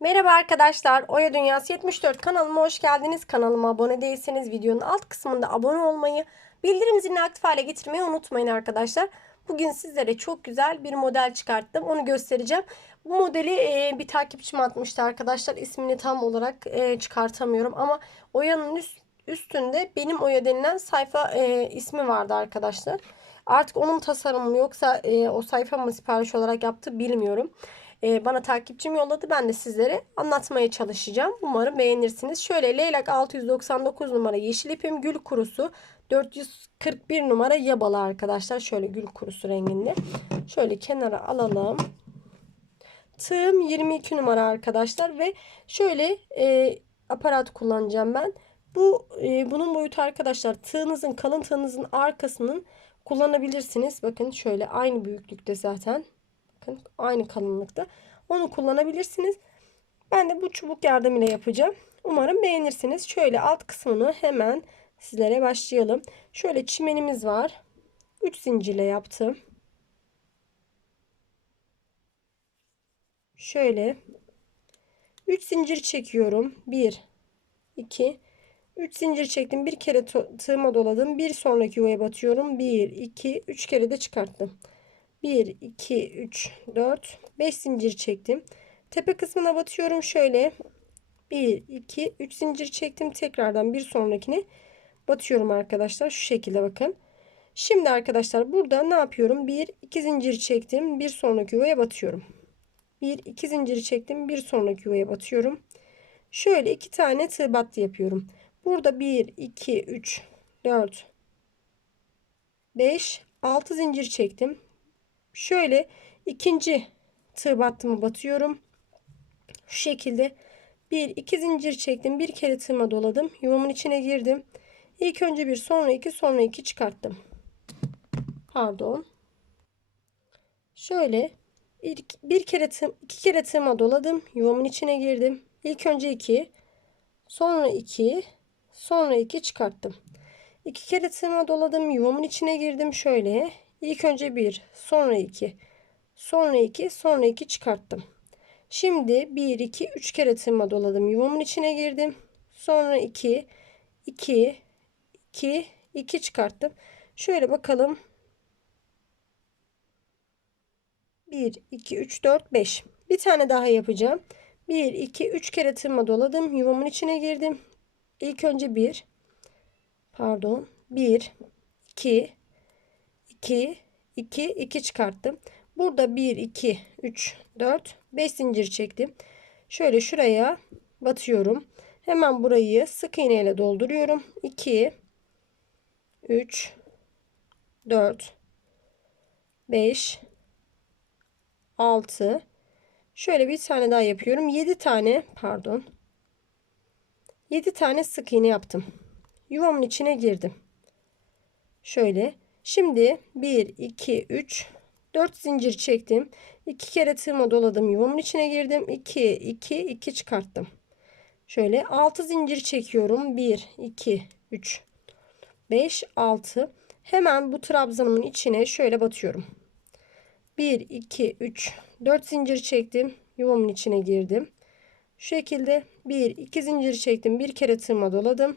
Merhaba arkadaşlar. Oya Dünyası 74 kanalıma hoş geldiniz. Kanalıma abone değilseniz videonun alt kısmında abone olmayı, bildirim zilini aktif hale getirmeyi unutmayın arkadaşlar. Bugün sizlere çok güzel bir model çıkarttım. Onu göstereceğim. Bu modeli e, bir takipçim atmıştı arkadaşlar. İsmini tam olarak e, çıkartamıyorum ama Oya'nın üst, üstünde benim Oya denilen sayfa e, ismi vardı arkadaşlar. Artık onun tasarımı mı yoksa e, o sayfa mı sipariş olarak yaptı bilmiyorum e, bana takipçim yolladı. Ben de sizlere anlatmaya çalışacağım. Umarım beğenirsiniz. Şöyle leylak 699 numara yeşil ipim gül kurusu 441 numara yabalı arkadaşlar. Şöyle gül kurusu renginde. Şöyle kenara alalım. Tığım 22 numara arkadaşlar ve şöyle e, aparat kullanacağım ben. Bu e, bunun boyutu arkadaşlar tığınızın kalın tığınızın arkasının kullanabilirsiniz. Bakın şöyle aynı büyüklükte zaten. Bakın aynı kalınlıkta. Onu kullanabilirsiniz. Ben de bu çubuk yardımıyla yapacağım. Umarım beğenirsiniz. Şöyle alt kısmını hemen sizlere başlayalım. Şöyle çimenimiz var. 3 zincirle yaptım. Şöyle 3 zincir çekiyorum. 1 2 3 zincir çektim. Bir kere tığıma doladım. Bir sonraki yuvaya batıyorum. 1 2 3 kere de çıkarttım. 1 2 3 4 5 zincir çektim. Tepe kısmına batıyorum şöyle. 1 2 3 zincir çektim. Tekrardan bir sonrakine batıyorum arkadaşlar. Şu şekilde bakın. Şimdi arkadaşlar burada ne yapıyorum? 1 2 zincir çektim. Bir sonraki yuvaya batıyorum. 1 2 zincir çektim. Bir sonraki yuvaya batıyorum. Şöyle iki tane tığ battı yapıyorum. Burada 1 2 3 4 5 6 zincir çektim. Şöyle ikinci tığ battımı batıyorum. Şu şekilde bir iki zincir çektim. Bir kere tığıma doladım. Yuvamın içine girdim. İlk önce bir sonra iki sonra iki çıkarttım. Pardon. Şöyle bir, bir kere tığ, iki kere tığıma doladım. Yuvamın içine girdim. İlk önce iki sonra iki sonra iki çıkarttım. İki kere tığıma doladım. Yuvamın içine girdim. Şöyle İlk önce 1, sonra 2, sonra 2, sonra 2 çıkarttım. Şimdi 1, 2, 3 kere tığıma doladım. Yuvamın içine girdim. Sonra 2, 2, 2, 2 çıkarttım. Şöyle bakalım. 1, 2, 3, 4, 5. Bir tane daha yapacağım. 1, 2, 3 kere tığıma doladım. Yuvamın içine girdim. İlk önce 1, pardon, 1, 2, 2 2 2 çıkarttım. Burada 1 2 3 4 5 zincir çektim. Şöyle şuraya batıyorum. Hemen burayı sık iğne ile dolduruyorum. 2 3 4 5 6 Şöyle bir tane daha yapıyorum. 7 tane pardon. 7 tane sık iğne yaptım. Yuvamın içine girdim. Şöyle Şimdi 1, 2, 3, 4 zincir çektim. 2 kere tığıma doladım. Yuvamın içine girdim. 2, 2, 2 çıkarttım. Şöyle 6 zincir çekiyorum. 1, 2, 3, 5, 6. Hemen bu trabzanımın içine şöyle batıyorum. 1, 2, 3, 4 zincir çektim. Yuvamın içine girdim. Şu şekilde 1, 2 zincir çektim. Bir kere tığıma doladım.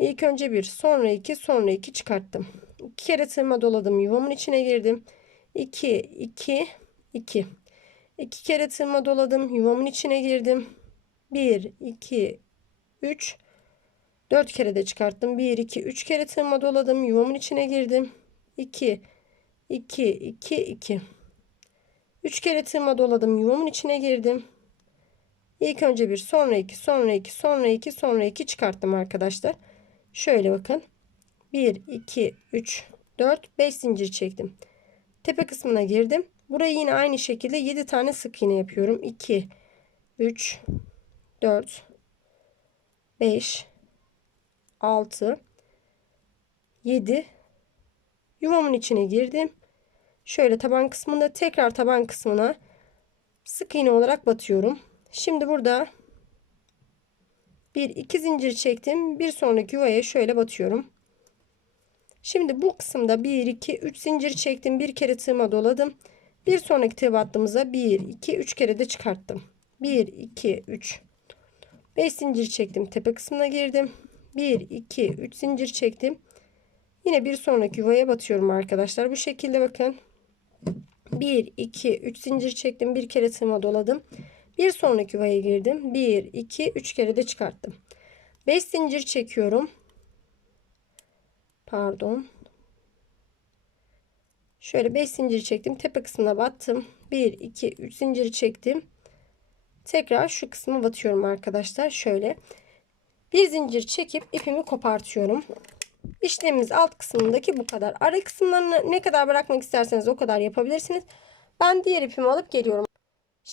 İlk önce bir, sonra iki, sonra iki çıkarttım. İki kere tığıma doladım. Yuvamın içine girdim. 2, 2, 2. İki kere tığıma doladım. Yuvamın içine girdim. 1, 2, 3. 4 kere de çıkarttım. 1, 2, 3 kere tığıma doladım. Yuvamın içine girdim. 2, 2, 2, 2. 3 kere tığıma doladım. Yuvamın içine girdim. İlk önce bir, sonra iki, sonra iki, sonra iki, sonra iki çıkarttım arkadaşlar. Şöyle bakın. 1, 2, 3, 4, 5 zincir çektim. Tepe kısmına girdim. Burayı yine aynı şekilde 7 tane sık iğne yapıyorum. 2, 3, 4, 5, 6, 7. Yuvamın içine girdim. Şöyle taban kısmında tekrar taban kısmına sık iğne olarak batıyorum. Şimdi burada bir iki zincir çektim. Bir sonraki yuvaya şöyle batıyorum. Şimdi bu kısımda 1 2 3 zincir çektim. Bir kere tığıma doladım. Bir sonraki tığ battığımıza 1 2 3 kere de çıkarttım. 1 2 3 5 zincir çektim. Tepe kısmına girdim. 1 2 3 zincir çektim. Yine bir sonraki yuvaya batıyorum arkadaşlar. Bu şekilde bakın. 1 2 3 zincir çektim. Bir kere tığıma doladım. Bir sonraki yuvaya girdim. 1 2 3 kere de çıkarttım. 5 zincir çekiyorum. Pardon. Şöyle 5 zincir çektim. Tepe kısmına battım. 1 2 3 zincir çektim. Tekrar şu kısmı batıyorum arkadaşlar. Şöyle. Bir zincir çekip ipimi kopartıyorum. İşlemimiz alt kısmındaki bu kadar. Ara kısımlarını ne kadar bırakmak isterseniz o kadar yapabilirsiniz. Ben diğer ipimi alıp geliyorum.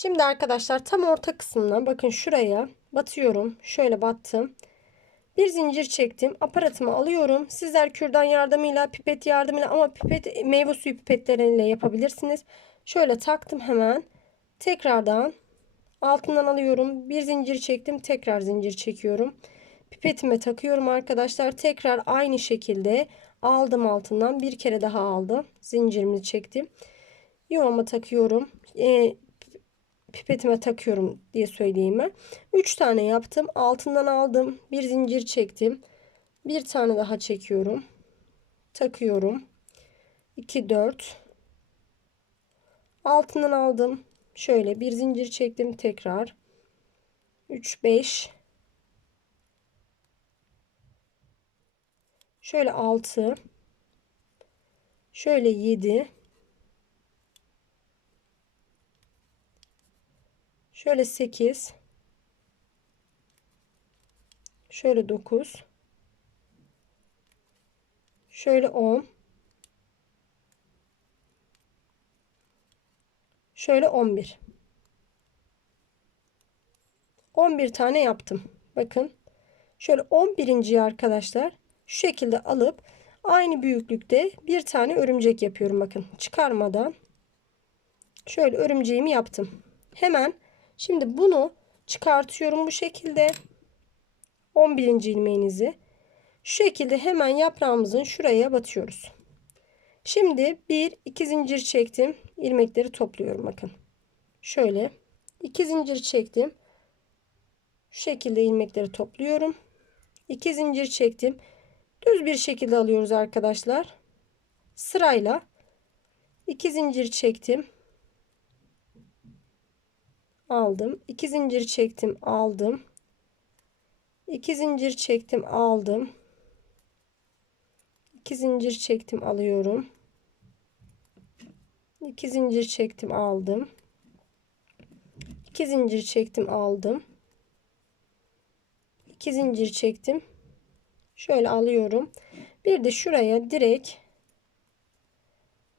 Şimdi arkadaşlar tam orta kısmına bakın şuraya batıyorum. Şöyle battım. Bir zincir çektim. Aparatımı alıyorum. Sizler kürdan yardımıyla, pipet yardımıyla ama pipet meyve suyu pipetleriyle yapabilirsiniz. Şöyle taktım hemen. Tekrardan altından alıyorum. Bir zincir çektim. Tekrar zincir çekiyorum. Pipetime takıyorum arkadaşlar. Tekrar aynı şekilde aldım altından. Bir kere daha aldım. Zincirimi çektim. Yuvama takıyorum. E, pipetime takıyorum diye söyleyeyim ben. 3 tane yaptım. Altından aldım. Bir zincir çektim. Bir tane daha çekiyorum. Takıyorum. 2 4 Altından aldım. Şöyle bir zincir çektim tekrar. 3 5 Şöyle 6 Şöyle 7 Şöyle 8 Şöyle 9 Şöyle 10 Şöyle 11 11 tane yaptım. Bakın. Şöyle 11. arkadaşlar şu şekilde alıp aynı büyüklükte bir tane örümcek yapıyorum. Bakın çıkarmadan şöyle örümceğimi yaptım. Hemen Şimdi bunu çıkartıyorum bu şekilde. 11. ilmeğinizi. Şu şekilde hemen yaprağımızın şuraya batıyoruz. Şimdi bir iki zincir çektim. ilmekleri topluyorum bakın. Şöyle iki zincir çektim. Şu şekilde ilmekleri topluyorum. 2 zincir çektim. Düz bir şekilde alıyoruz arkadaşlar. Sırayla 2 zincir çektim aldım. 2 zincir çektim, aldım. 2 zincir çektim, aldım. 2 zincir çektim, alıyorum. 2 zincir çektim, aldım. 2 zincir çektim, aldım. 2 zincir çektim. Şöyle alıyorum. Bir de şuraya direkt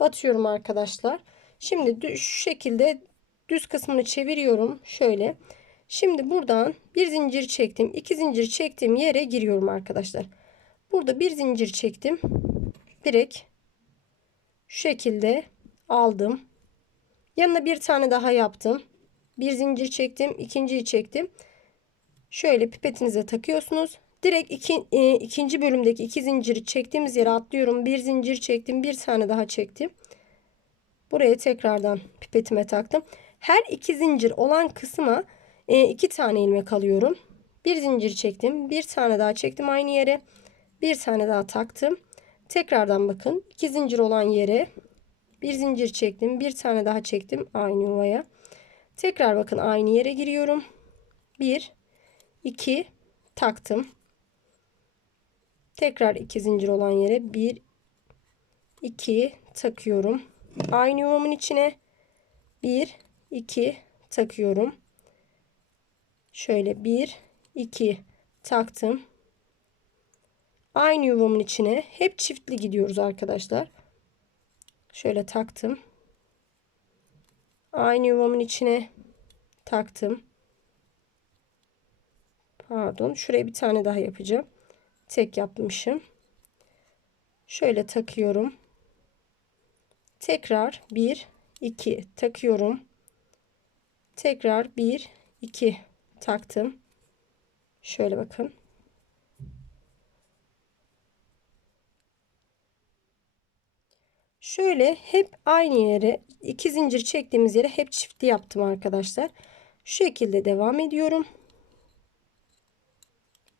batıyorum arkadaşlar. Şimdi şu şekilde düz kısmını çeviriyorum şöyle. Şimdi buradan bir zincir çektim. iki zincir çektiğim yere giriyorum arkadaşlar. Burada bir zincir çektim. Direkt şu şekilde aldım. Yanına bir tane daha yaptım. Bir zincir çektim. ikinciyi çektim. Şöyle pipetinize takıyorsunuz. Direkt iki, e, ikinci bölümdeki iki zinciri çektiğimiz yere atlıyorum. Bir zincir çektim. Bir tane daha çektim. Buraya tekrardan pipetime taktım. Her iki zincir olan kısma e, iki tane ilmek alıyorum. Bir zincir çektim. Bir tane daha çektim aynı yere. Bir tane daha taktım. Tekrardan bakın. iki zincir olan yere bir zincir çektim. Bir tane daha çektim aynı yuvaya. Tekrar bakın aynı yere giriyorum. Bir, iki taktım. Tekrar iki zincir olan yere bir, iki takıyorum. Aynı yuvamın içine bir, 2 takıyorum. Şöyle 1 2 taktım. Aynı yuvamın içine hep çiftli gidiyoruz arkadaşlar. Şöyle taktım. Aynı yuvamın içine taktım. Pardon. Şuraya bir tane daha yapacağım. Tek yapmışım. Şöyle takıyorum. Tekrar 1 2 takıyorum. Tekrar 1 2 taktım. Şöyle bakın. Şöyle hep aynı yere iki zincir çektiğimiz yere hep çiftli yaptım arkadaşlar. Şu şekilde devam ediyorum.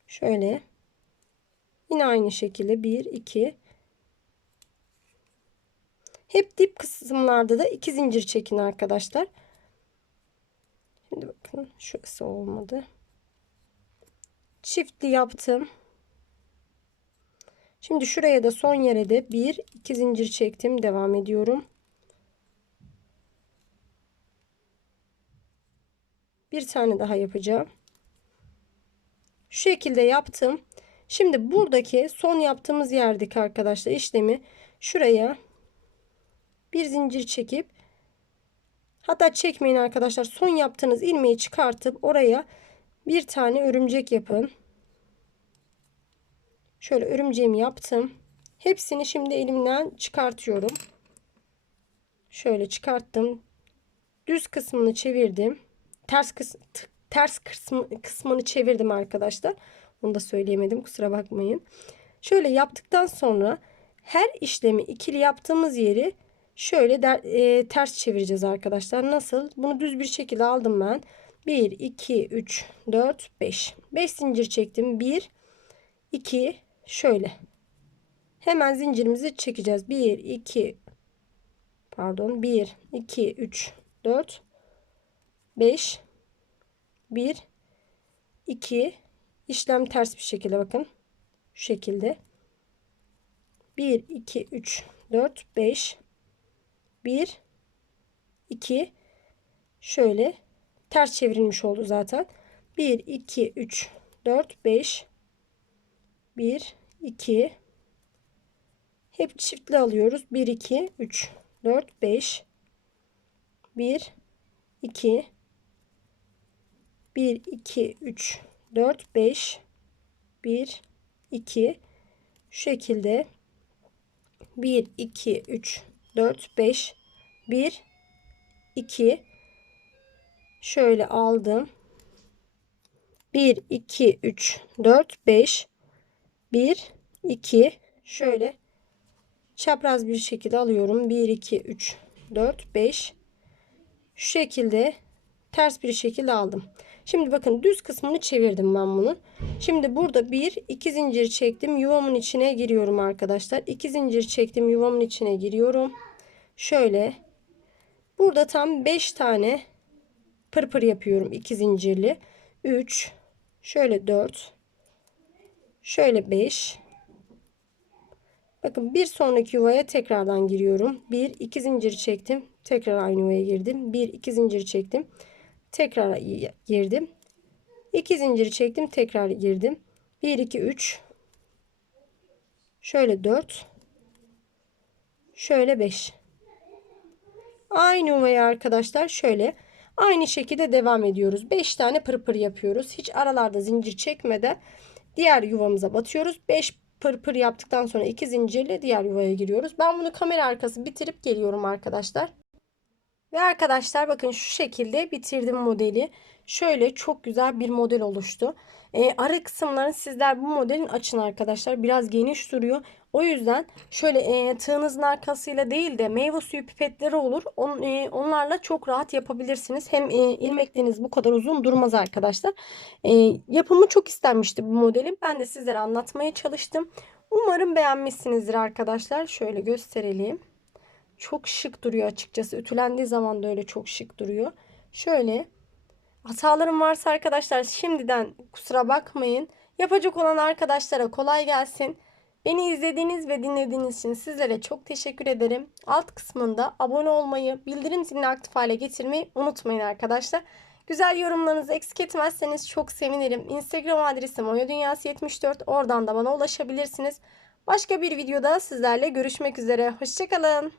Şöyle. Yine aynı şekilde 1 2 Hep dip kısımlarda da iki zincir çekin arkadaşlar. Şimdi bakın şurası olmadı. Çiftli yaptım. Şimdi şuraya da son yere de bir iki zincir çektim. Devam ediyorum. Bir tane daha yapacağım. Şu şekilde yaptım. Şimdi buradaki son yaptığımız yerdeki arkadaşlar işlemi şuraya bir zincir çekip hatta çekmeyin arkadaşlar son yaptığınız ilmeği çıkartıp oraya bir tane örümcek yapın. Şöyle örümceğimi yaptım. Hepsini şimdi elimden çıkartıyorum. Şöyle çıkarttım. Düz kısmını çevirdim. Ters kıs ters kısmı, kısmını çevirdim arkadaşlar. Onu da söyleyemedim. Kusura bakmayın. Şöyle yaptıktan sonra her işlemi ikili yaptığımız yeri şöyle der, e, ters çevireceğiz arkadaşlar. Nasıl? Bunu düz bir şekilde aldım ben. 1, 2, 3, 4, 5. 5 zincir çektim. 1, 2, şöyle. Hemen zincirimizi çekeceğiz. 1, 2, pardon 1, 2, 3, 4, 5, 1, 2, işlem ters bir şekilde bakın. Şu şekilde. 1, 2, 3, 4, 5, 1, 2, şöyle ters çevrilmiş oldu zaten. 1, 2, 3, 4, 5, 1, 2, hep çiftli alıyoruz. 1, 2, 3, 4, 5, 1, 2, 1, 2, 3, 4, 5, 1, 2, şu şekilde. 1, 2, 3, 4, 5, 1, 2, şöyle aldım. 1, 2, 3, 4, 5, 1, 2, şöyle çapraz bir şekilde alıyorum. 1, 2, 3, 4, 5, şu şekilde ters bir şekilde aldım. Şimdi bakın düz kısmını çevirdim ben bunu. Şimdi burada bir iki zincir çektim. Yuvamın içine giriyorum arkadaşlar. İki zincir çektim. Yuvamın içine giriyorum. Şöyle. Burada tam 5 tane pırpır yapıyorum. iki zincirli. 3 şöyle 4 şöyle 5 Bakın bir sonraki yuvaya tekrardan giriyorum. 1 2 zincir çektim. Tekrar aynı yuvaya girdim. 1 2 zincir çektim. Tekrar girdim. 2 zincir çektim. Tekrar girdim. 1 2 3 Şöyle 4 Şöyle 5 Aynı yuvaya arkadaşlar şöyle aynı şekilde devam ediyoruz. 5 tane pırpır yapıyoruz. Hiç aralarda zincir çekmeden diğer yuvamıza batıyoruz. 5 pırpır yaptıktan sonra 2 zincirle diğer yuvaya giriyoruz. Ben bunu kamera arkası bitirip geliyorum arkadaşlar. Ve arkadaşlar bakın şu şekilde bitirdim modeli. Şöyle çok güzel bir model oluştu. E, ara kısımlarını sizler bu modelin açın arkadaşlar. Biraz geniş duruyor. O yüzden şöyle e, tığınızın arkasıyla değil de meyve suyu pipetleri olur. On, e, onlarla çok rahat yapabilirsiniz. Hem e, ilmekleriniz bu kadar uzun durmaz arkadaşlar. E, yapımı çok istenmişti bu modelin. Ben de sizlere anlatmaya çalıştım. Umarım beğenmişsinizdir arkadaşlar. Şöyle gösterelim. Çok şık duruyor açıkçası. Ütülendiği zaman da öyle çok şık duruyor. Şöyle hatalarım varsa arkadaşlar şimdiden kusura bakmayın. Yapacak olan arkadaşlara kolay gelsin. Beni izlediğiniz ve dinlediğiniz için sizlere çok teşekkür ederim. Alt kısmında abone olmayı, bildirim zilini aktif hale getirmeyi unutmayın arkadaşlar. Güzel yorumlarınızı eksik etmezseniz çok sevinirim. Instagram adresim oyadünyası74. Oradan da bana ulaşabilirsiniz. Başka bir videoda sizlerle görüşmek üzere. Hoşçakalın.